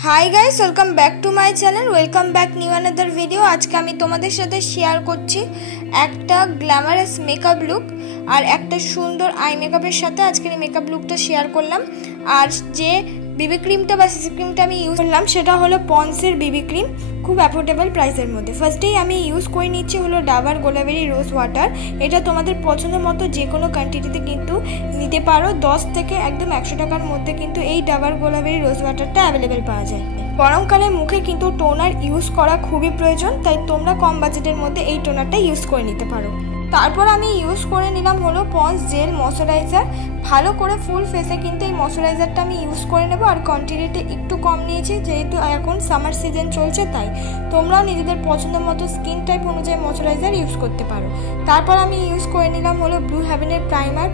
High guys welcome back to my channel welcome back new another video. आज के आमी तोमादेर साथे शेयर करछि एकटा ग्लैमारास मेकअप लुक और एकटा सुंदर आई मेकअपेर साथे आजकेर मेकअप लुकटा शेयर करलाम। और जे बीबी क्रीमटा बा सीसी क्रीमटा आमी यूज करलाम सेटा हलो पन्सের बीबी क्रीम, खूब अफोर्डेबल प्राइसের মধ্যে। ফার্স্টেই আমি ইউজ করে নিচ্ছি হলো ডাবার গোলাবেরি রোজ ওয়াটার। এটা তোমাদের পছন্দ মতো যে কোনো কোয়ান্টিটিতে কিন্তু নিতে পারো। 10 থেকে একদম 100 টাকার মধ্যে কিন্তু এই ডাবার গোলাবেরি রোজ ওয়াটারটা अवेलेबल পাওয়া যায়। গরমকালে মুখে কিন্তু টোনার ইউজ করা খুবই প্রয়োজন, তাই তোমরা কম বাজেটের মধ্যে এই টোনারটা ইউজ করে নিতে পারো। তারপর আমি ইউজ করে নিলাম হলো পন্স জেল ময়শ্চারাইজার। ভালো করে ফুল ফেসে কিন্তু এই ময়শ্চারাইজারটা আমি ইউজ করে নেব। আর কোয়ান্টিটিটা একটু কম নিয়েছি যেহেতু এখন সামার সিজন চলছে, তাই তোমরাও নিজেদের পছন্দ মতো স্কিন টাইপ অনুযায়ী ময়শ্চারাইজার ইউজ করতে পারো। তারপর আমি ইউজ করে নিলাম হলো ব্লু হেভেনের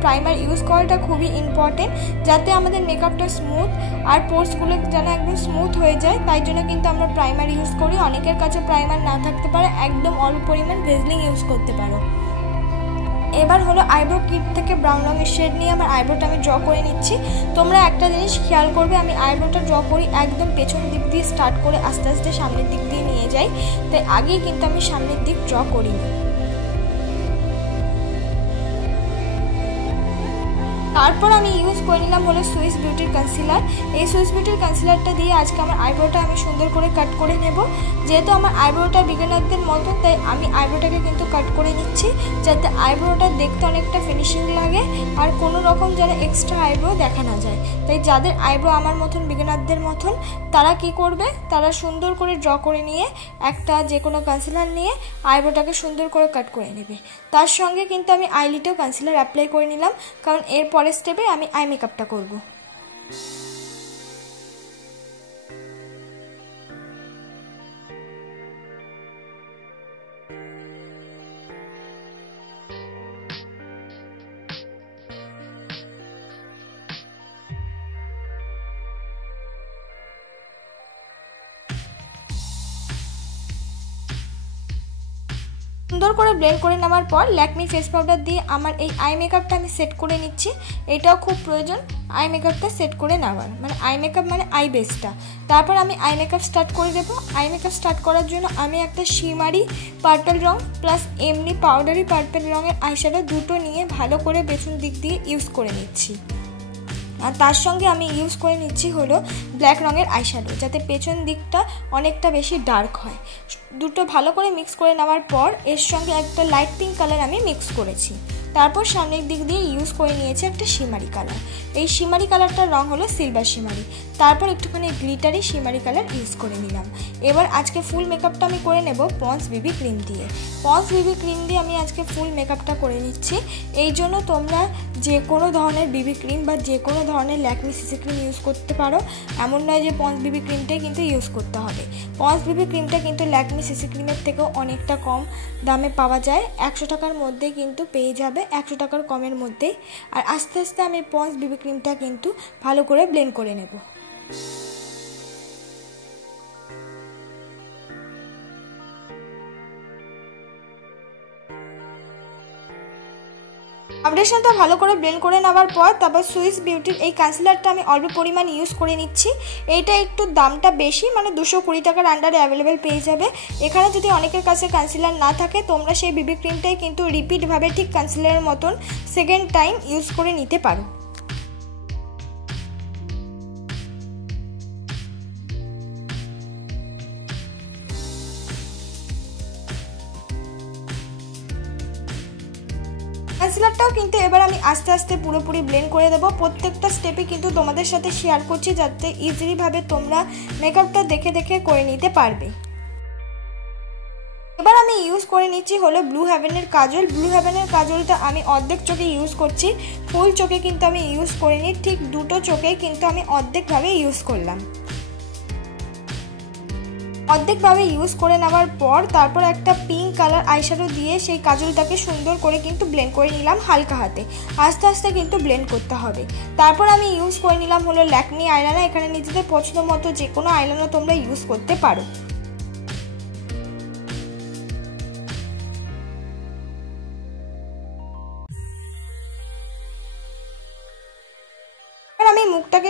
প্রাইমার ইউজ করাটা খুবই ইম্পর্টেন্ট, যাতে আমাদের মেকআপটা স্মুথ আর পোর্সগুলো যেন একদম স্মুথ হয়ে যায়। তাই জন্য কিন্তু আমরা প্রাইমার ইউজ করি। অনেকের কাছে প্রাইমার না থাকতে পারে, একদম অল্প পরিমাণ ভেজলিং ইউজ করতে পারো। এবার হলো আইব্রো কিট থেকে ব্রাউন রঙের শেড নিয়ে আমার আইব্রোটা আমি ড্র করে নিচ্ছি। তোমরা একটা জিনিস খেয়াল করবে, আমি আইব্রোটা ড্র করি একদম পেছন দিক দিয়ে স্টার্ট করে আস্তে আস্তে সামনের দিক দিয়ে নিয়ে যাই, তাই আগেই কিন্তু আমি সামনের দিক ড্র করিনি। তারপর আমি ইউজ করে নিলাম হলো সুইস বিউটির কনসিলার। এই সুইস বিউটির কনসিলারটা দিয়ে আজকে আমার আইব্রোটা আমি সুন্দর করে কাট করে নেব। যেহেতু আমার আইব্রোটা বিগিনারদের মতো, তাই আমি আইব্রোটাকে কিন্তু কাট করে নিচ্ছি যাতে আইব্রোটা দেখতে অনেকটা ফিনিশিং লাগে আর কোনো রকম যেন এক্সট্রা আইব্রো দেখা না যায়। তাই যাদের আইব্রো আমার মতন বিগিনারদের মতন, তারা কি করবে, তারা সুন্দর করে ড্র করে নিয়ে একটা যে কোনো কনসিলার নিয়ে আইব্রোটাকে সুন্দর করে কাট করে নেবে। তার সঙ্গে কিন্তু আমি আইলিটেও কনসিলার অ্যাপ্লাই করে নিলাম, কারণ এরপর স্টেপে আমি আই মেকআপটা করব। সুন্দর করে ব্লেন্ড করে নেওয়ার পর ল্যাকমি ফেস পাউডার দিয়ে আমার এই আই মেকআপটা আমি সেট করে নিচ্ছি। এটাও খুব প্রয়োজন আই মেকআপটা সেট করে নেওয়ার, মানে আই মেকআপ মানে আই বেসটা। তারপর আমি আই মেকআপ স্টার্ট করে দেবো। আই মেকআপ স্টার্ট করার জন্য আমি একটা শিমারি পার্পল রং প্লাস এমনি পাউডারি পার্পল রঙের আইশ্যাডো দুটো নিয়ে ভালো করে পেছন দিক দিয়ে ইউজ করে নিচ্ছি। আর তার সঙ্গে আমি ইউজ করে নিচ্ছি হলো ব্ল্যাক রঙের আইশ্যাডো, যাতে পেছন দিকটা অনেকটা বেশি ডার্ক হয়। দুটো ভালো করে মিক্স করে নেওয়ার পর এর সঙ্গে একটা লাইট পিঙ্ক কালার আমি মিক্স করেছি। তারপর সামনের দিক দিয়ে ইউজ করে নিয়েছি একটা শিমারি কালার। এই শিমারি কালারটার রং হলো সিলভার শিমারি। তারপর একটুখানি গ্লিটারি শিমারি কালার ইউজ করে নিলাম। এবার আজকে ফুল মেকআপটা আমি করে নেব পন্স বিবি ক্রিম দিয়ে। পন্স বিবি ক্রিম দিয়ে আমি আজকে ফুল মেকআপটা করে নিচ্ছি। এই জন্য তোমরা যে কোনো ধরনের বিবি ক্রিম বা যে কোনো ধরনের ল্যাকমি সিসি ক্রিম ইউজ করতে পারো, এমন নয় যে পন্স বিবি ক্রিমটাই কিন্তু ইউজ করতে হবে। পন্স বিবি ক্রিমটা কিন্তু ল্যাকমি সিসি ক্রিমের থেকেও অনেকটা কম দামে পাওয়া যায়। 100 টাকার মধ্যে কিন্তু পেয়ে যাবে, 100 টাকার কমের মধ্যেই। আর আস্তে আস্তে আমি পন্স বিবি ক্রিমটা কিন্তু ভালো করে ব্লেন্ড করে নেব। ফাউন্ডেশনটা ভালো করে ব্লেন্ড করে নেওয়ার পর তারপর সুইস বিউটির এই কনসিলারটা আমি অল্প পরিমাণ ইউজ করে নিচ্ছি। এইটা একটু দামটা বেশি, মানে 220 টাকার আন্ডারে অ্যাভেলেবেল পেয়ে যাবে। এখানে যদি অনেকের কাছে কনসিলার না থাকে, তোমরা সেই বিবি ক্রিমটাই কিন্তু রিপিটভাবে ঠিক কনসিলারের মতন সেকেন্ড টাইম ইউজ করে নিতে পারো। কনসিলারটাও কিন্তু এবার আমি আস্তে আস্তে পুরোপুরি ব্লেন্ড করে দেবো। প্রত্যেকটা স্টেপে কিন্তু তোমাদের সাথে শেয়ার করছি যাতে ইজিলিভাবে তোমরা মেকআপটা দেখে দেখে করে নিতে পারবে। এবার আমি ইউজ করে নিচ্ছি হলো ব্লু হেভেনের কাজল। ব্লু হেভেনের কাজলটা আমি অর্ধেক চোখে ইউজ করছি, ফুল চোখে কিন্তু আমি ইউজ করিনি। ঠিক দুটো চোখে কিন্তু আমি অর্ধেকভাবে ইউজ করলাম। অর্ধেকভাবে ইউজ করে নেওয়ার পর তারপর একটা পিঙ্ক কালার আইশ্যাডো দিয়ে সেই কাজলটাকে সুন্দর করে কিন্তু ব্লেন্ড করে নিলাম হালকা হাতে। আস্তে আস্তে কিন্তু ব্লেন্ড করতে হবে। তারপর আমি ইউজ করে নিলাম হলো ল্যাকমি আইলাইনার। এখানে নিজেদের পছন্দ মতো যে কোনো আইলাইনার তোমরা ইউজ করতে পারো।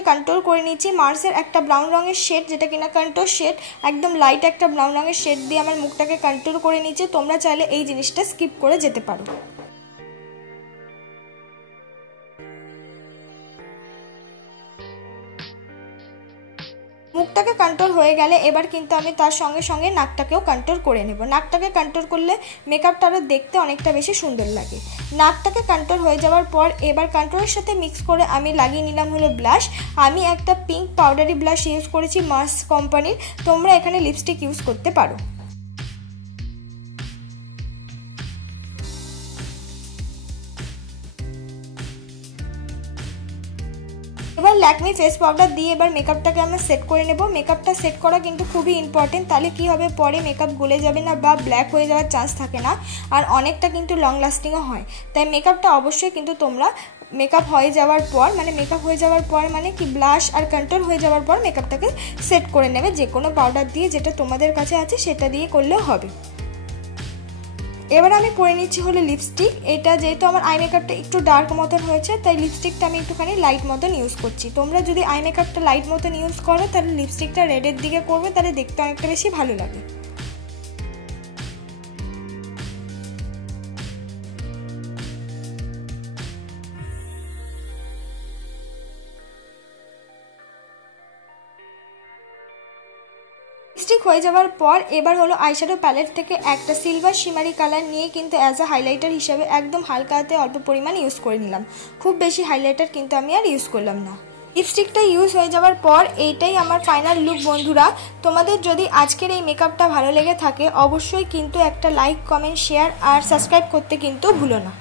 কন্ট্রোল করে নিচ্ছি। মার্সের একটা ব্রাউন রঙের শেড, যেটা কিনা কন্ট্রোল শেড, একদম লাইট একটা ব্রাউন রঙের শেড দিয়ে আমার মুখটাকে কন্ট্রোল করে নিচ্ছি। তোমরা চাইলে এই জিনিসটা স্কিপ করে যেতে পারো। মুখটাকে কন্ট্রোল হয়ে গেলে এবার কিন্তু আমি তার সঙ্গে সঙ্গে নাকটাকেও কন্ট্রোল করে নেব। নাকটাকে কন্ট্রোল করলে মেকআপটা আরও দেখতে অনেকটা বেশি সুন্দর লাগে। নাকটাকে কন্ট্রোল হয়ে যাওয়ার পর এবার কন্ট্রোলের সাথে মিক্স করে আমি লাগিয়ে নিলাম হলো ব্লাশ। আমি একটা পিঙ্ক পাউডারি ব্লাশ ইউজ করেছি মার্স কোম্পানির, তোমরা এখানে লিপস্টিক ইউজ করতে পারো। এবার ল্যাকমি ফেস পাউডার দিয়ে এবার মেকআপটাকে আমরা সেট করে নেব। মেকআপটা সেট করা কিন্তু খুবই ইম্পর্টেন্ট, তাহলে কি হবে পরে মেকআপ গলে যাবে না বা ব্ল্যাক হয়ে যাওয়ার চান্স থাকে না, আর অনেকটা কিন্তু লং লাস্টিংও হয়। তাই মেকআপটা অবশ্যই কিন্তু তোমরা মেকআপ হয়ে যাওয়ার পর মানে কি ব্লাশ আর কন্ট্রোল হয়ে যাওয়ার পর মেকআপটাকে সেট করে নেবে, যে কোনো পাউডার দিয়ে, যেটা তোমাদের কাছে আছে সেটা দিয়ে করলেও হবে। এবার আমি পরে নিচ্ছি হলো লিপস্টিক। এটা যেহেতু আমার আই মেকআপটা একটু ডার্ক মতন হয়েছে, তাই লিপস্টিকটা আমি একটুখানি লাইট মতন ইউজ করছি। তোমরা যদি আই মেকআপটা লাইট মতন ইউজ করো তাহলে লিপস্টিকটা রেডের দিকে করবে, তাহলে দেখতে অনেকটা বেশি ভালো লাগে। লিপস্টিক হয়ে যাওয়ার পর এবার হলো আইশ্যাডো প্যালেট থেকে একটা সিলভার শিমারি কালার নিয়ে কিন্তু অ্যাজ আ হাইলাইটার হিসেবে একদম হালকা হাতে অল্প পরিমাণ ইউজ করে নিলাম। খুব বেশি হাইলাইটার কিন্তু আমি আর ইউজ করলাম না। লিপস্টিকটা ইউজ হয়ে যাওয়ার পর এইটাই আমার ফাইনাল লুক বন্ধুরা। তোমাদের যদি আজকের এই মেকআপটা ভালো লেগে থাকে অবশ্যই কিন্তু একটা লাইক, কমেন্ট, শেয়ার আর সাবস্ক্রাইব করতে কিন্তু ভুলো না।